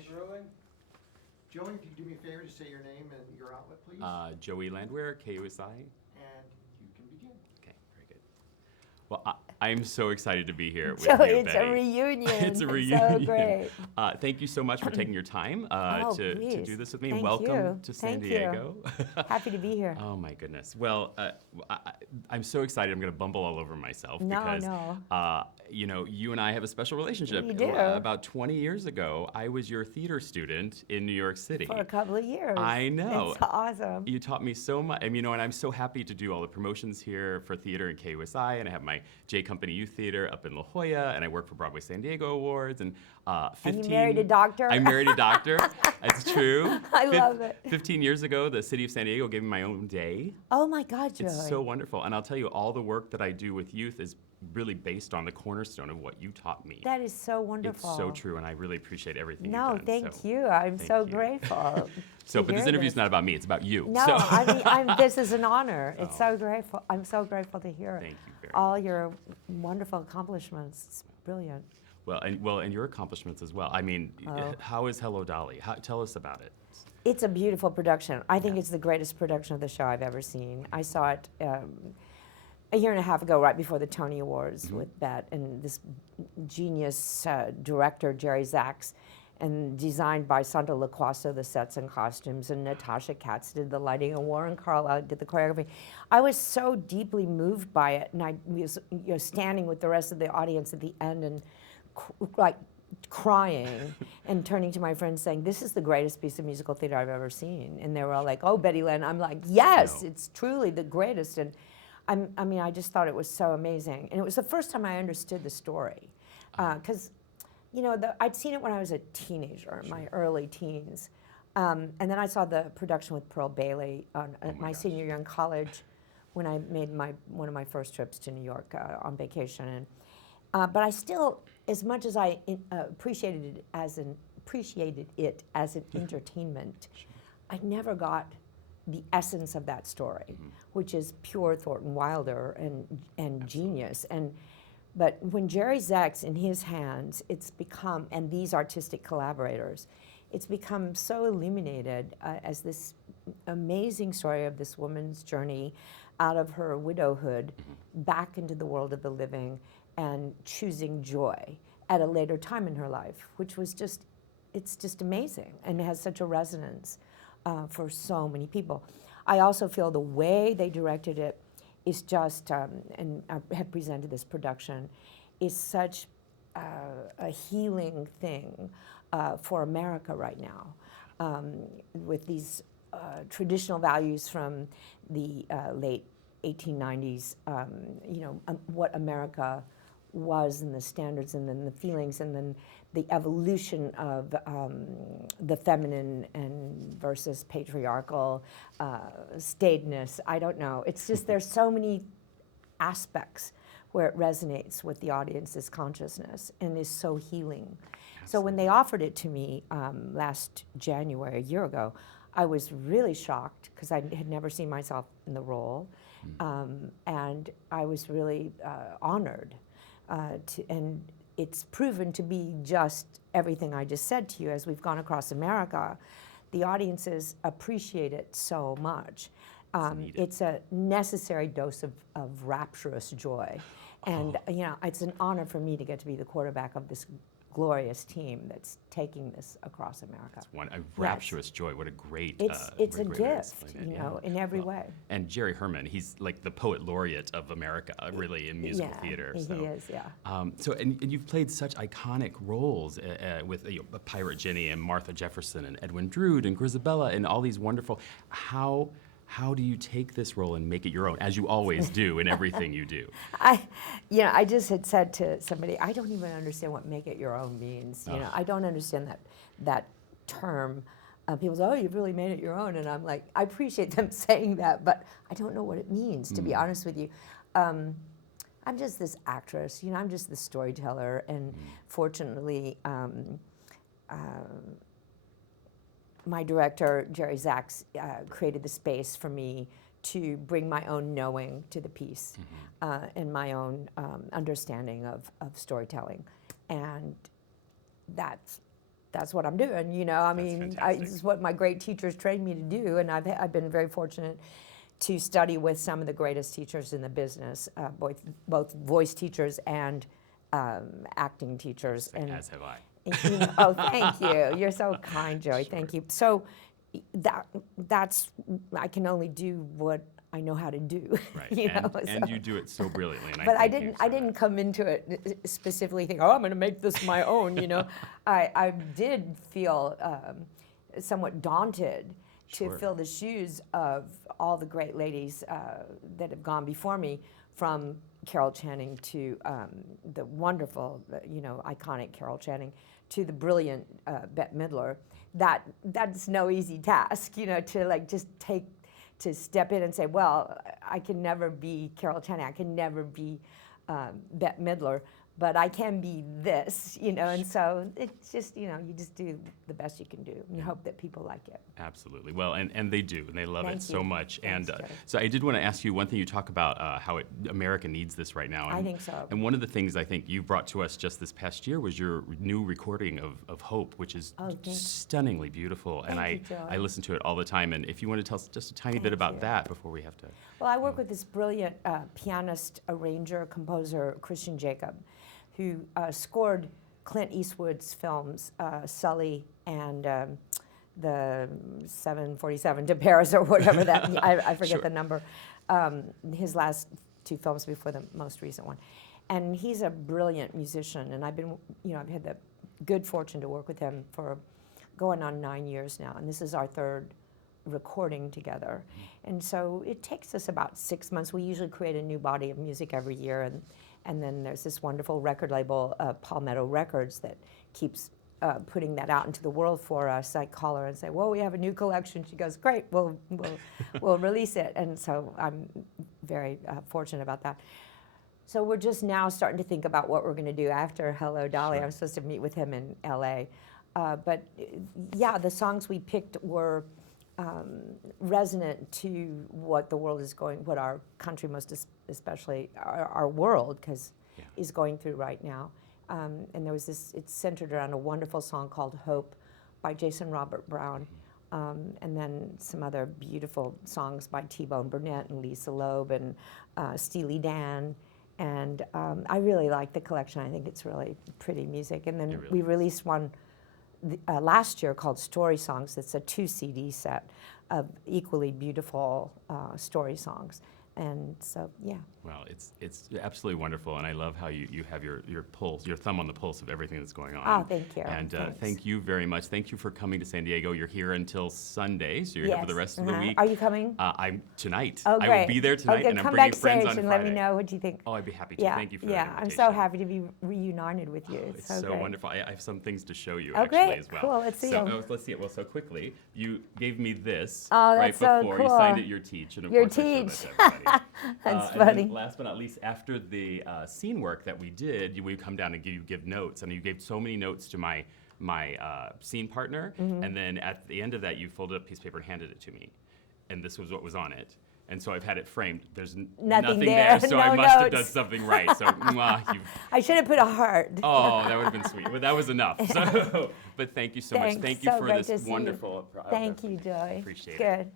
Nice rolling. Joey, if you do me a favor to say your name and your outlet, please. Joey Landwehr, KUSI. And you can begin. Okay, very good. Well, I'm so excited to be here with Joey, you, it's Betty. a reunion. It's a So reunion. great. Thank you so much for taking your time to do this with me. Thank Welcome you. to San Thank Diego. Happy to be here. Oh my goodness. Well, I'm so excited. I'm going to bumble all over myself because you know, you and I have a special relationship. We do. About 20 years ago, I was your theater student in New York City. For a couple of years. I know. It's awesome. You taught me so much. And, you know, and I'm so happy to do all the promotions here for theater in KUSI, and I have my J Company Youth Theater up in La Jolla, and I work for Broadway San Diego Awards, and 15. And you married a doctor? I married a doctor. It's true. I love it. 15 years ago, the city of San Diego gave me my own day. Oh my God, Joey. It's so wonderful. And I'll tell you, all the work that I do with youth is really based on the cornerstone of what you taught me. That is so wonderful. It's so true, and I really appreciate everything No, you've done. thank you. I'm so grateful. So, but this interview's not about me, it's about you. No, So. I mean, this is an honor. It's so grateful. I'm so grateful to hear Thank you very all your wonderful accomplishments. It's brilliant. Well, and your accomplishments as well. I mean, how is Hello, Dolly? Tell us about it. It's a beautiful production. I think it's the greatest production of the show I've ever seen. I saw it a year and a half ago, right before the Tony Awards with Bet, and this genius director, Jerry Zaks, and designed by Sandra LaQuasto, the sets and costumes, and Natasha Katz did the lighting, and Warren Carlisle did the choreography. I was so deeply moved by it, and I was standing with the rest of the audience at the end and like crying and turning to my friends saying, this is the greatest piece of musical theater I've ever seen. And they were all like, oh, Betty Lynn. I'm like, yes, it's truly the greatest. And I mean, I just thought it was so amazing. And it was the first time I understood the story. Because, you know, I'd seen it when I was a teenager, my early teens. And then I saw the production with Pearl Bailey my senior year in college when I made one of my first trips to New York on vacation. And, but I still, as much as I appreciated it as an entertainment, I never got the essence of that story, which is pure Thornton Wilder and genius. But when Jerry Zaks in his hands, it's become, and these artistic collaborators, it's become so illuminated as this amazing story of this woman's journey out of her widowhood back into the world of the living and choosing joy at a later time in her life, which was just, it's just amazing and has such a resonance for so many people. I also feel the way they directed it is just, and I have presented this production, is such a healing thing for America right now, with these traditional values from the late 1890s, you know, what America was and the standards and then the feelings and then the evolution of the feminine and versus patriarchal staidness. I don't know. It's just there's so many aspects where it resonates with the audience's consciousness and is so healing. Absolutely. So when they offered it to me last January, a year ago, I was really shocked because I had never seen myself in the role. And I was really honored. And it's proven to be just everything I just said to you. As we've gone across America, the audiences appreciate it so much. It's a necessary dose of rapturous joy. And you know, it's an honor for me to get to be the quarterback of this glorious team that's taking this across America. It's a rapturous joy. What a great it's a gift, you know, in every way. And Jerry Herman, he's like the poet laureate of America, really, in musical theater. So. He is, yeah. So, and you've played such iconic roles with Pirate Jenny and Martha Jefferson and Edwin Drood and Grisabella and all these wonderful. How do you take this role and make it your own, as you always do in everything you do? I just had said to somebody, I don't even understand what "make it your own" means. You know, I don't understand that term. People say, "Oh, you've really made it your own," and I'm like, I appreciate them saying that, but I don't know what it means. To be honest with you, I'm just this actress. You know, I'm just the storyteller, and fortunately. My director, Jerry Zaks, created the space for me to bring my own knowing to the piece and my own understanding of storytelling. And that's that's what I'm doing, you know. I That's mean, fantastic. this is what my great teachers trained me to do, and I've been very fortunate to study with some of the greatest teachers in the business, both voice teachers and acting teachers. And As have I. you know, oh, thank you. You're so kind, Joey. Sure. Thank you. So that's I can only do what I know how to do. Right. You know, and so. you do it so brilliantly. And But I thank you I for didn't that. come into it specifically thinking, oh, I'm going to make this my own. You know, I did feel somewhat daunted to Sure. fill the shoes of all the great ladies that have gone before me, from Carol Channing to the wonderful, you know, iconic Carol Channing, to the brilliant Bette Midler. That's no easy task, you know, to like just to step in and say, well, I can never be Carol Channing, I can never be Bette Midler, but I can be this, you know, and so it's just, you know, you just do the best you can do, and you hope that people like it. Absolutely. Well, and they do, and they love Thank it so you. much. Thanks, And Joey. so I did want to ask you one thing. You talk about how America needs this right now. I And, think so. And one of the things I think you brought to us just this past year was your new recording of Hope, which is Oh, thank you. stunningly beautiful. And Thank you, I Joey. listen to it all the time. And if you want to tell us just a tiny bit Thank about you. that before we have to. Well, I work with this brilliant pianist, arranger, composer, Christian Jacob, who scored Clint Eastwood's films, Sully and the 747 to Paris, or whatever that, I forget Sure. the number, his last two films before the most recent one. And he's a brilliant musician, and I've had the good fortune to work with him for going on 9 years now, and this is our third recording together. And so it takes us about 6 months. We usually create a new body of music every year, and then there's this wonderful record label, Palmetto Records, that keeps putting that out into the world for us. I call her and say, well, we have a new collection. She goes, great, we'll release it. And so I'm very fortunate about that. So we're just now starting to think about what we're going to do after Hello, Dolly. Sure. I'm supposed to meet with him in LA. But yeah, the songs we picked were resonant to what the world is going, what our country especially our world, because Yeah. is going through right now. And there was this, it's centered around a wonderful song called Hope by Jason Robert Brown. And then some other beautiful songs by T-Bone Burnett and Lisa Loeb and Steely Dan. And I really like the collection. I think it's really pretty music. And then It really we is. released one last year called Story Songs. It's a 2 CD set of equally beautiful story songs. And so, yeah. Well, it's absolutely wonderful, and I love how you have your pulse, your thumb on the pulse of everything that's going on. Oh, thank you. And Thanks. thank you very much. Thank you for coming to San Diego. You're here until Sunday, so you're here for the rest of the week. Are you coming? I'm tonight. Oh, I great. will be there tonight, Okay, and I'm come bringing friends backstage on and Friday. let me know what you think. Oh, I'd be happy to. Yeah, Thank you for yeah. that I'm so invitation. happy to be reunited with you. It's so so great. wonderful. I have some things to show you Oh, actually great. as well. Cool. Let's see 'em. Let's see it. Well, so quickly, you gave me this Oh, right that's so before. You cool. signed it, your teach, and of Your course I showed teach. that to everybody. That's And then funny. last but not least, after the scene work that we did, we come down and give notes, and you gave so many notes to my scene partner, Mm-hmm. and then at the end of that, you folded up a piece of paper and handed it to me, and this was what was on it. And so I've had it framed. There's nothing there, so no I must have done notes. something right. So, you I should have put a heart. Oh, that would have been sweet. But that was enough. So, but thank you so much. Thanks. Thank you So for great this to see you. wonderful. Thank you, Joy. Appreciate it. Good.